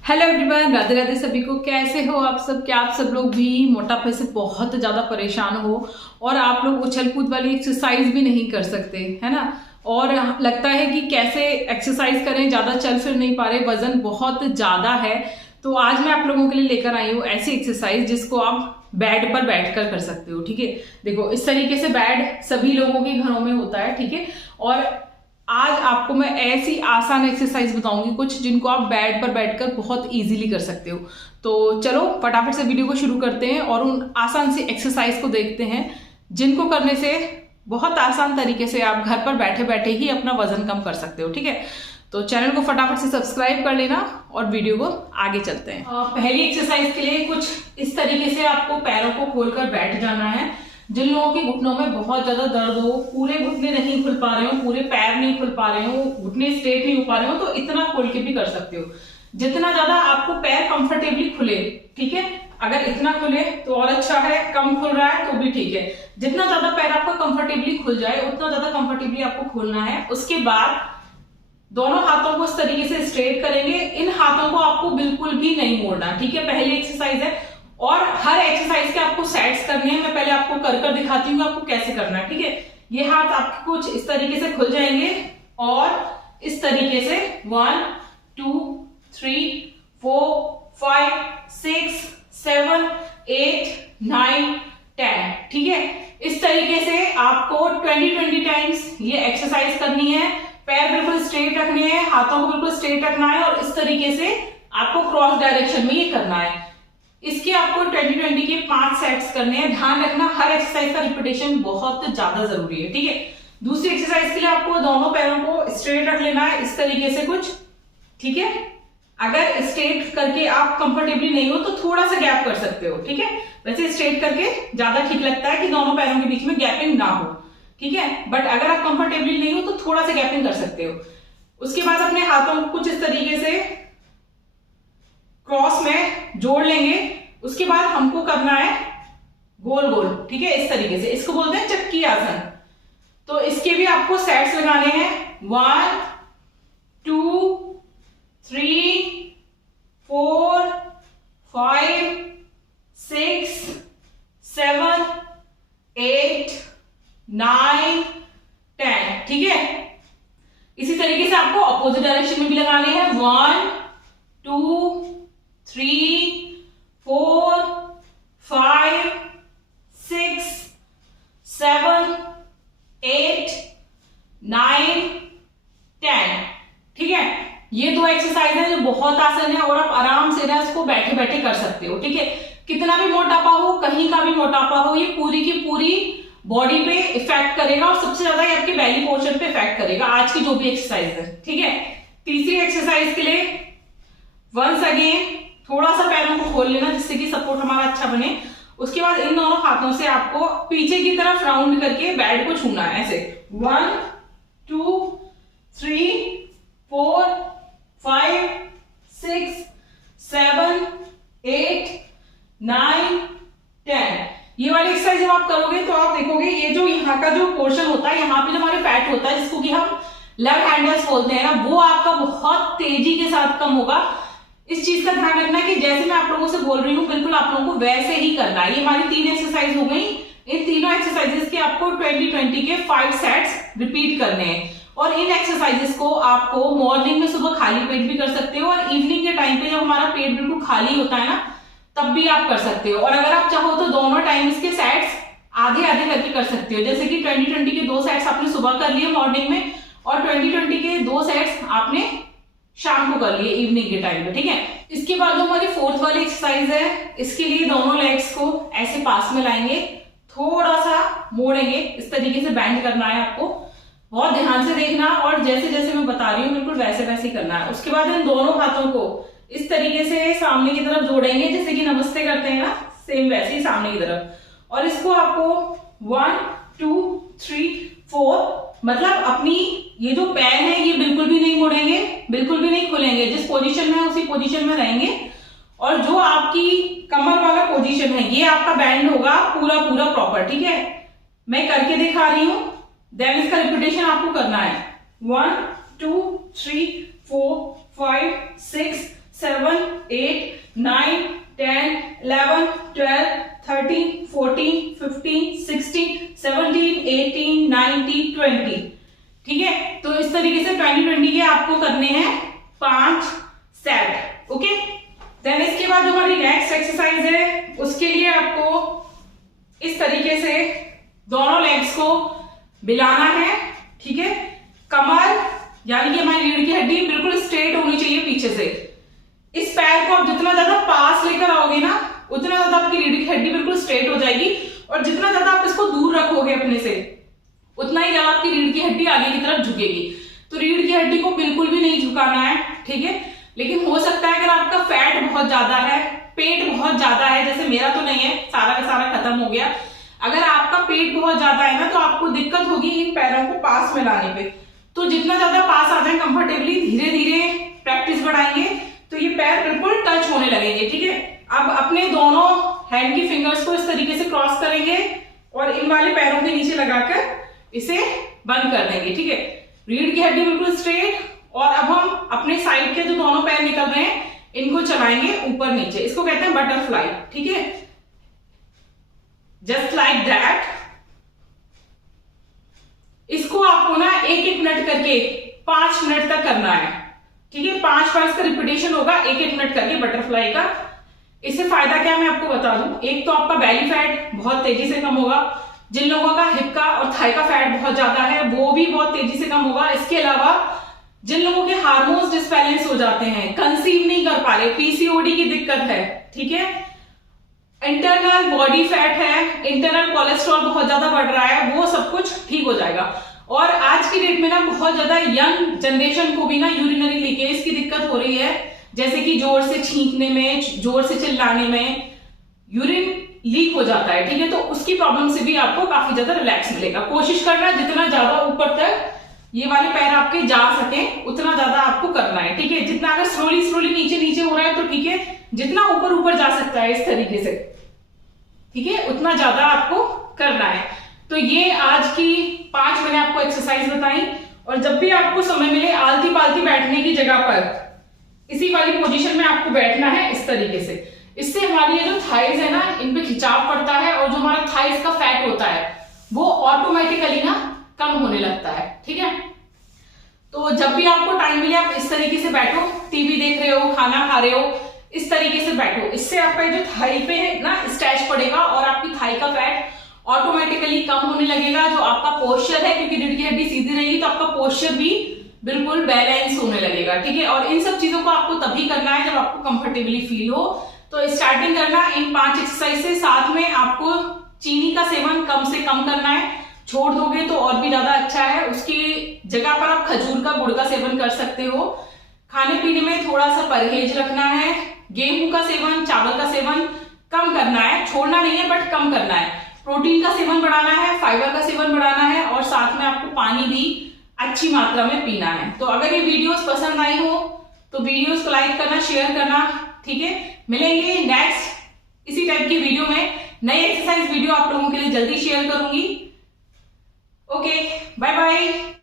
Hello everyone, Radhe Radhe सभी को। कैसे हो आप सब? क्या आप सब लोग भी मोटापे से बहुत ज़्यादा परेशान हो और आप लोग उछल कूद वाली एक्सरसाइज भी नहीं कर सकते, है ना? और लगता है कि कैसे एक्सरसाइज करें, ज़्यादा चल फिर नहीं पा रहे, वजन बहुत ज़्यादा है। तो आज मैं आप लोगों के लिए लेकर आई हूँ ऐसी एक्सरसाइज जिसको आप बेड पर बैठकर कर सकते हो। ठीक है, देखो इस तरीके से बेड सभी लोगों के घरों में होता है। ठीक है, और आज आपको मैं ऐसी आसान एक्सरसाइज बताऊंगी कुछ जिनको आप बेड पर बैठकर बहुत इजीली कर सकते हो। तो चलो फटाफट से वीडियो को शुरू करते हैं और उन आसान सी एक्सरसाइज को देखते हैं जिनको करने से बहुत आसान तरीके से आप घर पर बैठे बैठे ही अपना वजन कम कर सकते हो। ठीक है, तो चैनल को फटाफट से सब्सक्राइब कर लेना और वीडियो को आगे चलते हैं। पहली एक्सरसाइज के लिए कुछ इस तरीके से आपको पैरों को खोलकर बैठ जाना है। जिन लोगों के घुटनों में बहुत ज्यादा दर्द हो, पूरे घुटने नहीं खुल पा रहे हो, पूरे पैर नहीं खुल पा रहे हो, घुटने स्ट्रेट नहीं हो पा रहे हो, तो इतना खोल के भी कर सकते हो जितना ज्यादा आपको पैर कंफर्टेबली खुले। ठीक है, अगर इतना खुले तो और अच्छा है, कम खुल रहा है तो भी ठीक है। जितना ज्यादा पैर आपका कंफर्टेबली खुल जाए उतना ज्यादा कंफर्टेबली आपको खोलना है। उसके बाद दोनों हाथों को इस तरीके से स्ट्रेट करेंगे। इन हाथों को आपको बिल्कुल भी नहीं मोड़ना। ठीक है, पहली एक्सरसाइज है और हर एक्सरसाइज के आपको सेट्स करने हैं। मैं पहले आपको कर दिखाती हूँ आपको कैसे करना है। ठीक है, ये हाथ आपके कुछ इस तरीके से खुल जाएंगे और इस तरीके से 1 2 3 4 5 6 7 8 9 10। ठीक है, इस तरीके से आपको 20 टाइम्स ये एक्सरसाइज करनी है। पैर बिल्कुल स्ट्रेट रखने हैं, हाथों को बिल्कुल स्ट्रेट रखना है और इस तरीके से आपको क्रॉस डायरेक्शन में ये करना है। इसके आपको 20 के 5 सेट्स करने हैं। ध्यान रखना हर एक्सरसाइज का रिपीटेशन बहुत ज्यादा जरूरी है। ठीक है, दूसरी एक्सरसाइज के लिए आपको दोनों पैरों को स्ट्रेट रख लेना है इस तरीके से कुछ। ठीक है, अगर स्ट्रेट करके आप कंफर्टेबली नहीं हो तो थोड़ा सा गैप कर सकते हो। ठीक है, वैसे स्ट्रेट करके ज्यादा ठीक लगता है कि दोनों पैरों के बीच में गैपिंग ना हो। ठीक है, बट अगर आप कंफर्टेबली नहीं हो तो थोड़ा सा गैपिंग कर सकते हो। उसके बाद अपने हाथों को कुछ इस तरीके से क्रॉस में जोड़ लेंगे। उसके बाद हमको करना है गोल गोल। ठीक है, इस तरीके से, इसको बोलते हैं चक्की आसन। तो इसके भी आपको सेट्स लगाने हैं 1 2 3 4 5 6 7 8 9 10। ठीक है, इसी तरीके से आपको अपोजिट डायरेक्शन में भी लगाने हैं 1 2 3 4 5 6 7 8 9 10। ठीक है, ये दो एक्सरसाइज है जो बहुत आसान है और आप आराम से ना इसको बैठे बैठे कर सकते हो। ठीक है, कितना भी मोटापा हो, कहीं का भी मोटापा हो, ये पूरी की पूरी बॉडी पे इफेक्ट करेगा और सबसे ज्यादा ये आपके बेली पोर्शन पे इफेक्ट करेगा आज की जो भी एक्सरसाइज है। ठीक है, तीसरी एक्सरसाइज के लिए वंस अगेन थोड़ा सा पैरों को खोल लेना जिससे कि सपोर्ट हमारा अच्छा बने। उसके बाद इन दोनों हाथों से आपको पीछे की तरफ राउंड करके बेड को छूना है ऐसे 1 2 3 4 5 6 7 8 9 10। ये वाली एक्सरसाइज जब आप करोगे तो आप देखोगे ये जो यहाँ का जो पोर्शन होता है, यहाँ पे जो हमारे फैट होता है जिसको कि हम लव हैंडल्स बोलते हैं ना, वो आपका बहुत तेजी के साथ कम होगा। इस चीज का ध्यान रखना कि जैसे मैं आप लोगों से बोल रही हूँ बिल्कुल आप लोगों को वैसे ही करना है। ये हमारी 3 एक्सरसाइज हो गई। इन तीनों एक्सरसाइजेस के आपको 20 के 5 सेट्स रिपीट करने हैं और इन एक्सरसाइजेस को आपको मॉर्निंग में सुबह खाली पेट भी कर सकते हो और इवनिंग के टाइम पे जब हमारा पेट बिल्कुल खाली होता है ना तब भी आप कर सकते हो। और अगर आप चाहो तो दोनों टाइम्स के सेट्स आधे आधे करके कर सकते हो। जैसे कि 20 के 2 सेट्स आपने सुबह कर लिए मॉर्निंग में और 20 के 2 सेट्स आपने शाम को कर लिए इवनिंग के टाइम पे। ठीक है, इसके बाद जो हमारी 4th वाली एक्सरसाइज है, इसके लिए दोनों लेग्स को ऐसे पास में लाएंगे, थोड़ा सा मोड़ेंगे, इस तरीके से बैंड करना है आपको। बहुत ध्यान से देखना और जैसे जैसे मैं बता रही हूँ बिल्कुल वैसे वैसे ही करना है। उसके बाद इन दोनों हाथों को इस तरीके से सामने की तरफ जोड़ेंगे जैसे कि नमस्ते करते हैं ना, सेम वैसे ही सामने की तरफ। और इसको आपको 1 2 3 4 मतलब अपनी ये जो पैर है ये बिल्कुल भी नहीं मुड़ेंगे, बिल्कुल भी नहीं खुलेंगे, जिस पोजीशन में है उसी पोजीशन में रहेंगे। और जो आपकी कमर वाला पोजीशन है ये आपका बैंड होगा पूरा पूरा प्रॉपर। ठीक है, मैं करके दिखा रही हूं, देन इसका रिपीटेशन आपको करना है 1 2 3 4 5 6 7 8 9 10 11 12 13 14 15 16 17 18 19 20। ठीक है, तो इस तरीके से 20 के आपको करने हैं 5 सेट। ओके, देन इसके बाद जो हमारी नेक्स्ट एक्सरसाइज है उसके लिए आपको इस तरीके से दोनों लेग्स को मिलाना है। ठीक है, कमर यानी कि हमारी रीढ़ की हड्डी बिल्कुल स्ट्रेट होनी चाहिए पीछे से। इस पैर को आप जितना ज्यादा पास लेकर आओगे ना उतना ज्यादा आपकी रीढ़ की हड्डी बिल्कुल स्ट्रेट हो जाएगी, और जितना ज्यादा आप इसको दूर रखोगे अपने से उतना ही ज्यादा आपकी रीढ़ की हड्डी आगे की तरफ झुकेगी। तो रीढ़ की हड्डी को बिल्कुल भी नहीं झुकाना है। ठीक है, लेकिन हो सकता है अगर आपका फैट बहुत ज्यादा है, पेट बहुत ज्यादा है, जैसे मेरा तो नहीं है, सारा का सारा खत्म हो गया, अगर आपका पेट बहुत ज्यादा है ना तो आपको दिक्कत होगी इन पैरों को पास में लाने पे। तो जितना ज्यादा पास आ जाए कंफर्टेबली, धीरे धीरे प्रैक्टिस बढ़ाएंगे तो ये पैर बिल्कुल टच होने लगेंगे। ठीक है, अब अपने दोनों हैंड की फिंगर्स को इस तरीके से क्रॉस करेंगे और इन वाले पैरों के नीचे लगाकर इसे बंद कर देंगे। ठीक है, रीढ़ की हड्डी बिल्कुल स्ट्रेट, और अब हम अपने साइड के जो दोनों पैर निकल रहे हैं इनको चलाएंगे ऊपर नीचे। इसको कहते हैं बटरफ्लाई। ठीक है, जस्ट लाइक दैट। इसको आपको ना 1-1 मिनट करके 5 मिनट तक करना है। ठीक है, 5 बार इसका रिपीटेशन होगा 1-1 मिनट करके बटरफ्लाई का। इससे फायदा क्या मैं आपको बता दूं, एक तो आपका बेली फैट बहुत तेजी से कम होगा, जिन लोगों का हिप का और थाई का फैट बहुत ज्यादा है वो भी बहुत तेजी से कम होगा। इसके अलावा जिन लोगों के हार्मोन्स डिसबैलेंस हो जाते हैं, कंसीव नहीं कर पा रहे, पीसीओडी की दिक्कत है, ठीक है, इंटरनल बॉडी फैट है, इंटरनल कोलेस्ट्रॉल बहुत ज्यादा बढ़ रहा है, वो सब कुछ ठीक हो जाएगा। और आज की डेट में ना बहुत ज्यादा यंग जनरेशन को भी ना यूरिनरी लीकेज की दिक्कत हो रही है, जैसे कि जोर से छींकने में, जोर से चिल्लाने में यूरिन लीक हो जाता है। ठीक है, तो उसकी प्रॉब्लम से भी आपको काफी ज्यादा रिलैक्स मिलेगा। कोशिश करना जितना ज्यादा ऊपर तक ये वाले पैर आपके जा सके उतना ज्यादा आपको करना है। ठीक है, जितना अगर स्लोली नीचे नीचे हो रहा है तो ठीक है, जितना ऊपर ऊपर जा सकता है इस तरीके से, ठीक है, उतना ज्यादा आपको करना है। तो ये आज की 5 मैंने आपको एक्सरसाइज बताई, और जब भी आपको समय मिले आलती पालती बैठने की जगह पर इसी वाली पोजीशन में आपको बैठना है इस तरीके से। इससे हमारी ये जो थाइज है ना इन पे खिंचाव पड़ता है, और जो हमारा थाइज का फैट होता है वो ऑटोमेटिकली ना कम होने लगता है। ठीक है, तो जब भी आपको टाइम मिले आप इस तरीके से बैठो, टीवी देख रहे हो, खाना खा रहे हो, इस तरीके से बैठो। इससे आपका जो थाई पे है ना स्ट्रेच पड़ेगा और आपकी थाई का फैट ऑटोमेटिकली कम होने लगेगा। जो आपका पोस्चर है, क्योंकि रीढ़ की हड्डी सीधी रहेगी तो आपका पोस्चर भी बिल्कुल बैलेंस होने लगेगा। ठीक है, और इन सब चीजों को आपको तभी करना है जब आपको कंफर्टेबली फील हो। तो स्टार्टिंग करना इन 5 एक्सरसाइज से, साथ में आपको चीनी का सेवन कम से कम करना है, छोड़ दोगे तो और भी ज्यादा अच्छा है। उसकी जगह पर आप खजूर का, गुड़ का सेवन कर सकते हो। खाने पीने में थोड़ा सा परहेज रखना है, गेहूं का सेवन, चावल का सेवन कम करना है, छोड़ना नहीं है बट कम करना है। प्रोटीन का सेवन बढ़ाना है, फाइबर का सेवन बढ़ाना है, और साथ में आपको पानी भी अच्छी मात्रा में पीना है। तो अगर ये वीडियोस पसंद आई हो तो वीडियोस को लाइक करना, शेयर करना। ठीक है, मिलेंगे नेक्स्ट इसी टाइप की वीडियो में। नई एक्सरसाइज वीडियो आप लोगों के लिए जल्दी शेयर करूंगी। Okay, bye bye.